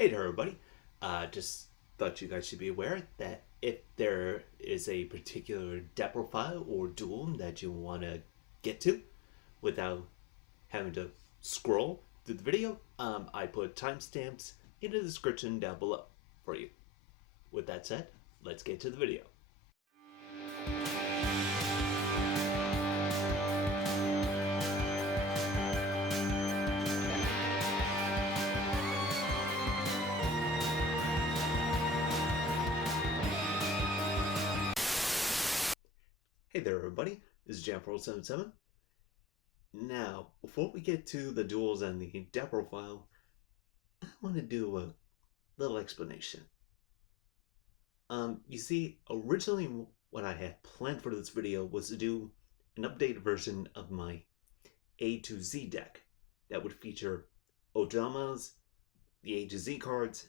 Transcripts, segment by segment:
Hey there, everybody. Just thought you guys should be aware that if there is a particular deck profile or duel that you want to get to without having to scroll through the video, I put timestamps in the description down below for you. With that said, let's get to the video. Hey there, everybody. This is Jam477. Now, before we get to the duels and the deck profile, I want to do a little explanation. You see, originally what I had planned for this video was to do an updated version of my A to Z deck that would feature Ojamas, the A to Z cards,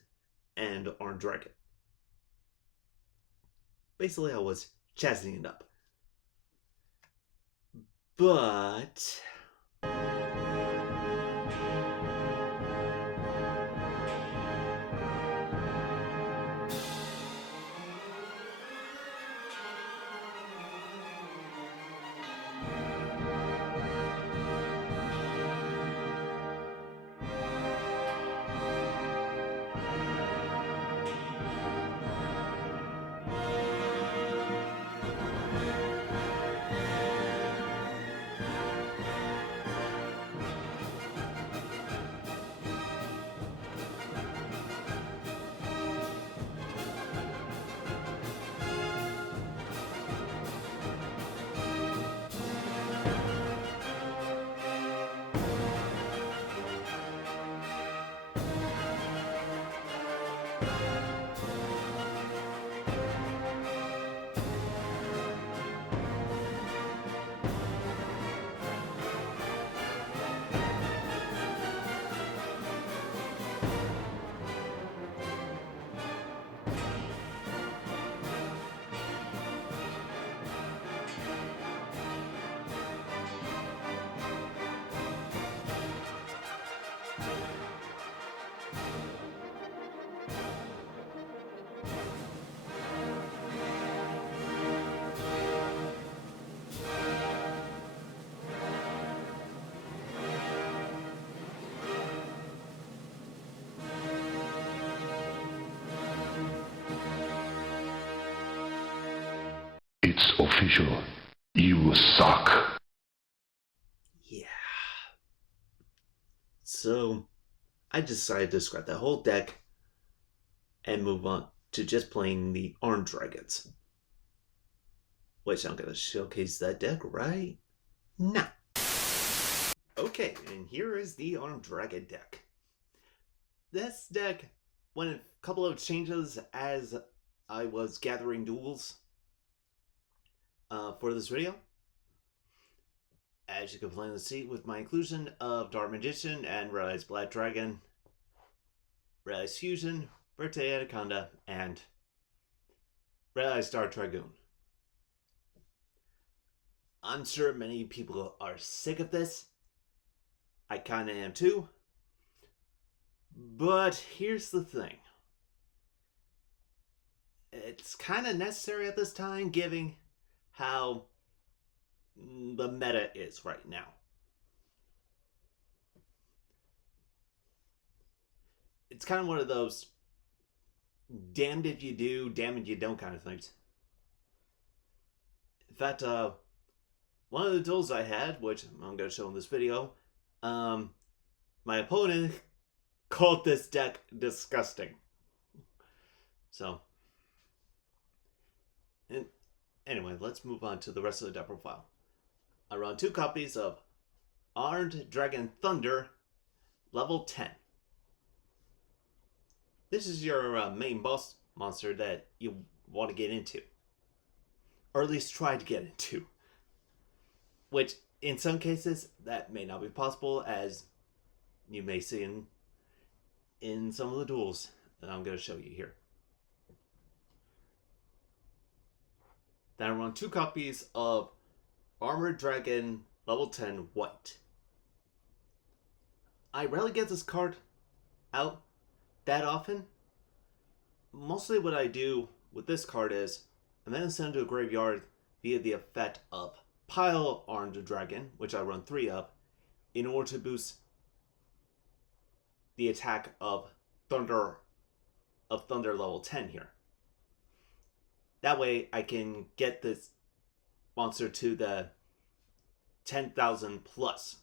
and Armed Dragon. Basically, I was chazzing it up. But It's official. You suck. yeah. So I decided to scrap that whole deck and move on to just playing the Armed Dragons. Which I'm going to showcase that deck right now. Okay, and here is the Armed Dragon deck. This deck went a couple of changes as I was gathering duels for this video. As you can plainly see with my inclusion of Dark Magician and Red Eyes Black Dragon, Red Eyes Fusion, Verte Anaconda, and Red Eyes Star Dragoon. I'm sure many people are sick of this. I kinda am too. But here's the thing. It's kinda necessary at this time, given how the meta is right now. It's kind of one of those damned if you do, damned if you don't kind of things. In fact, one of the duels I had, which I'm going to show in this video, my opponent called this deck disgusting. So, and anyway, let's move on to the rest of the deck profile. I run 2 copies of Armed Dragon Thunder, level 10. This is your main boss monster that you want to get into. Or at least try to get into. Which, in some cases, that may not be possible, as you may see in some of the duels that I'm going to show you here. Then I run 2 copies of Armored Dragon level 10 white. I rarely get this card out that often. Mostly what I do with this card is I'm then send to a graveyard via the effect of Pile Armed Dragon, which I run 3 of, in order to boost the attack of Thunder level 10 here. That way I can get this monster to the 10,000 plus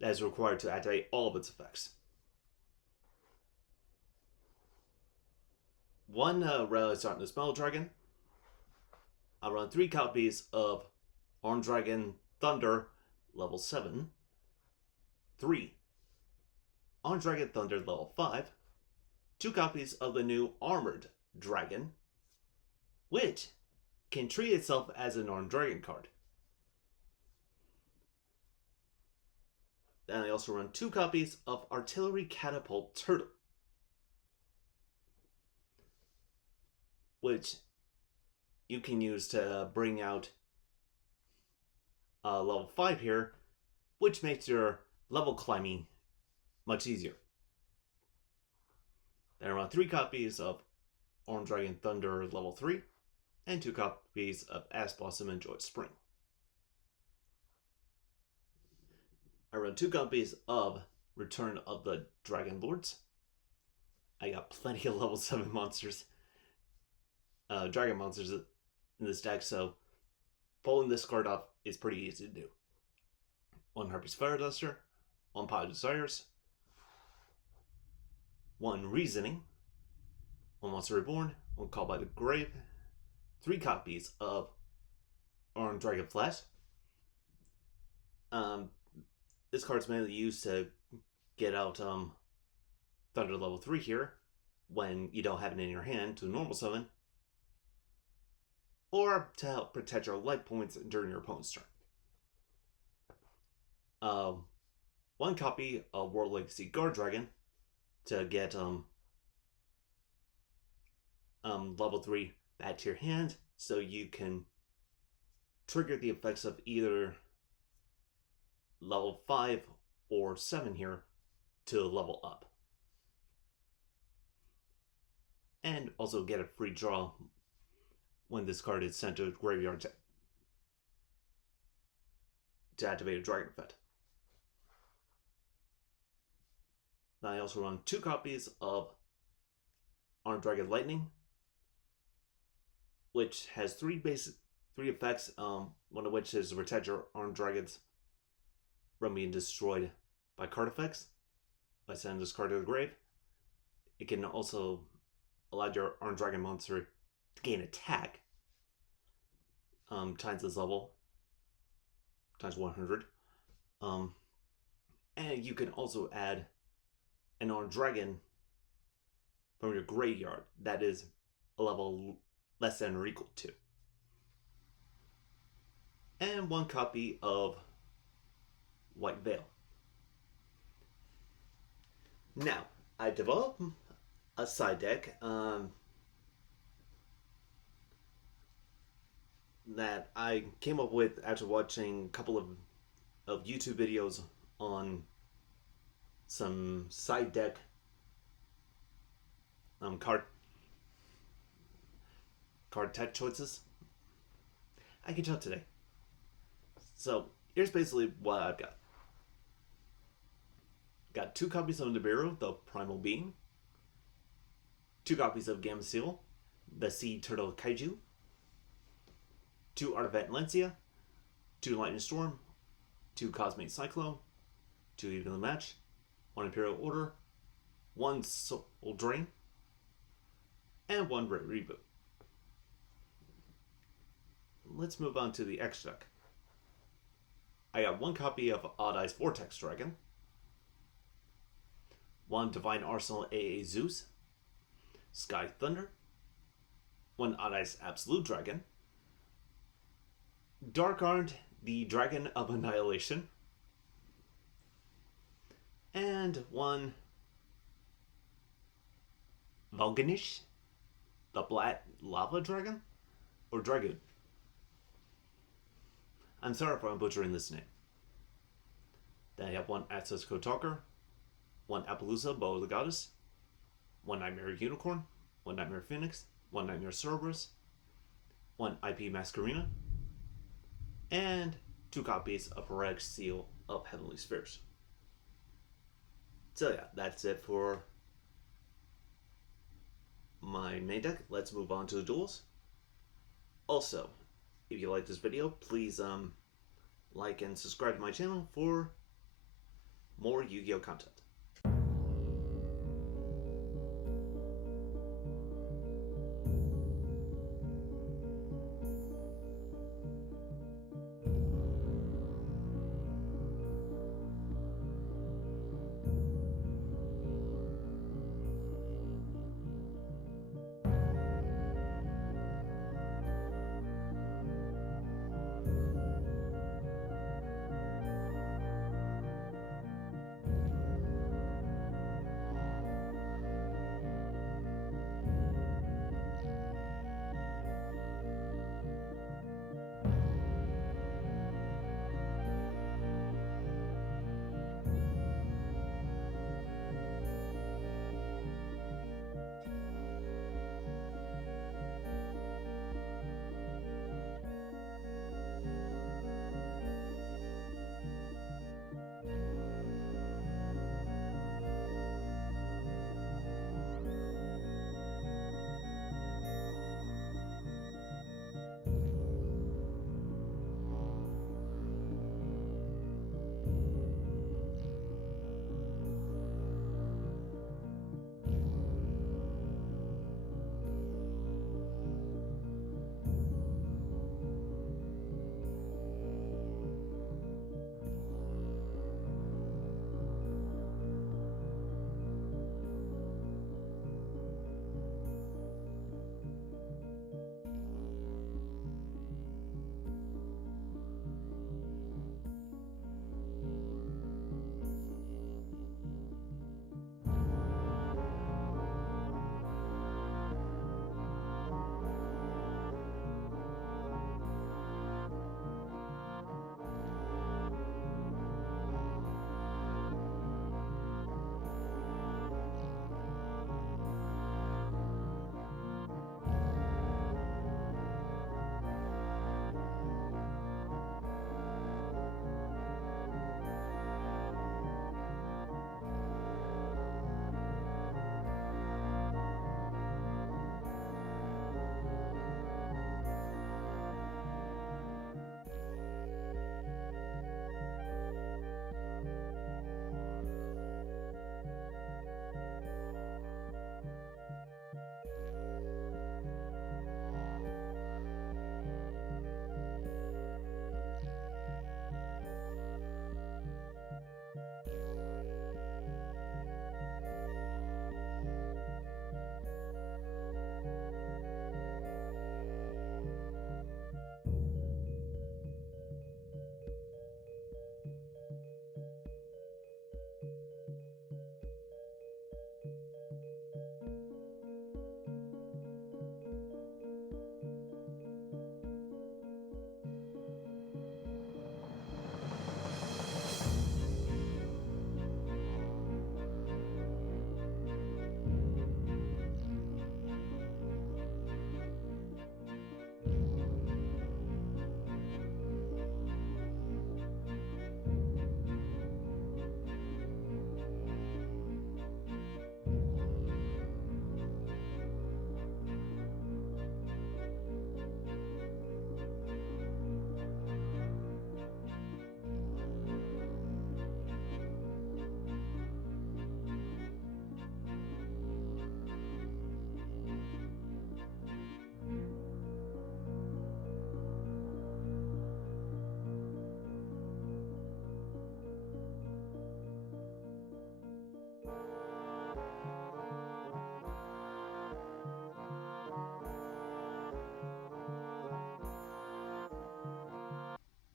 that is required to activate all of its effects. One Relic Darkness Metal Dragon. I'll run 3 copies of Armed Dragon Thunder level 7. 3 Armed Dragon Thunder level 5. 2 copies of the new Armored Dragon, which can treat itself as an Armed Dragon card. Then I also run 2 copies of Artillery Catapult Turtle, which you can use to bring out level 5 here, which makes your level climbing much easier. Then I run 3 copies of Armed Dragon Thunder level 3, and 2 copies of Ash Blossom and Joy Spring. I run 2 copies of Return of the Dragon Lords. I got plenty of level 7 monsters, dragon monsters in this deck, so pulling this card off is pretty easy to do. 1 Harpy's Fire Duster, 1 Pot of Desires, 1 Reasoning, 1 Monster Reborn, 1 Call by the Grave, 3 copies of Armed Dragon Flash. This card's mainly used to get out Thunder level 3 here when you don't have it in your hand to normal summon, or to help protect your life points during your opponent's turn. 1 copy of World Legacy Guard Dragon to get level 3 back to your hand, so you can trigger the effects of either level 5 or 7 here to level up. And also get a free draw when this card is sent to a graveyard to activate a dragon effect. Then I also run 2 copies of Armed Dragon Lightning, which has 3 effects, one of which is protect your Armed Dragons from being destroyed by card effects by sending this card to the grave. It can also allow your Armed Dragon monster to gain attack times this level, times 100. And you can also add an Armed Dragon from your graveyard that is a level less than or equal to. And 1 copy of White Veil. Now, I developed a side deck that I came up with after watching a couple of YouTube videos on some side deck card tech choices. I can tell today. So here's basically what I've got. Got 2 copies of Nibiru, the Primal Being. 2 copies of Gameciel, the Sea Turtle Kaiju. 2 Artifact Lancia. 2 Lightning Storm. 2 Cosmic Cyclone. 2 Evenly Match. 1 Imperial Order. 1 Soul Drain. And 1 Red Reboot. Let's move on to the X deck. I got 1 copy of Odd Eyes Vortex Dragon. 1 Divine Arsenal AA Zeus. Sky Thunder. 1 Odd Eyes Absolute Dragon. Dark Armed, the Dragon of Annihilation. And 1 Vulganish, the Black Lava Dragon? Or Dragoon. I'm sorry if I'm butchering this name. Then I have 1 Access Code Talker. one Appaloosa, Bow of the Goddess, one Nightmare Unicorn, one Nightmare Phoenix, one Nightmare Cerberus, one IP Masquerena, and 2 copies of Heretic Seal of Heavenly Spheres. So yeah, that's it for my main deck. Let's move on to the duels. Also, if you like this video, please like and subscribe to my channel for more Yu-Gi-Oh content.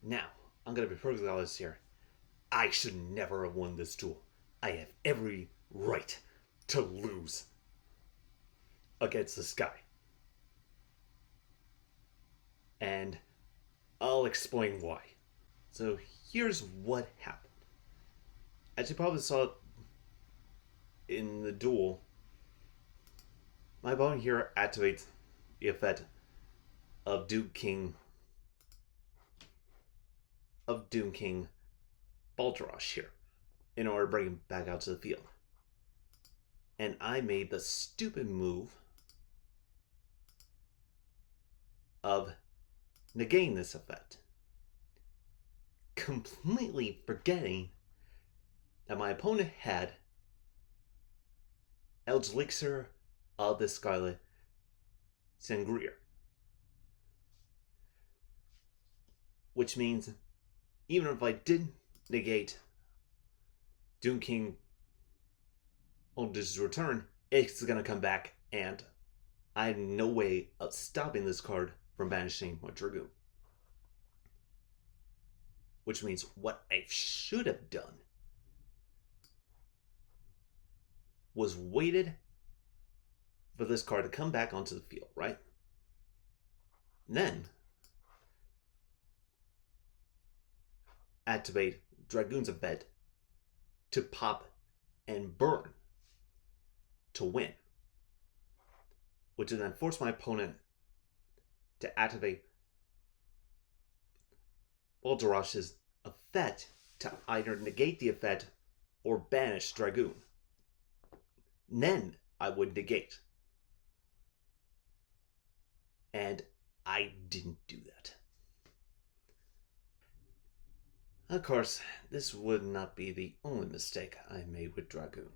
Now, I'm gonna be perfectly honest here. I should never have won this duel. I have every right to lose against this guy. And I'll explain why. So here's what happened. As you probably saw in the duel, my opponent here activates the effect of Doom King Balderosh here in order to bring him back out to the field. And I made the stupid move of negating this effect, completely forgetting that my opponent had Elixir of the Scarlet Sangria. Which means, even if I did negate Doom King Oldish's return, it's gonna come back, and I have no way of stopping this card from banishing my Dragoon. Which means what I should have done was waited for this card to come back onto the field, right? And then activate Dragoon's effect to pop and burn to win, which would then force my opponent to activate Balderosh's effect to either negate the effect or banish Dragoon. And then I would negate. And I didn't do that. Of course, this would not be the only mistake I made with Dragoon.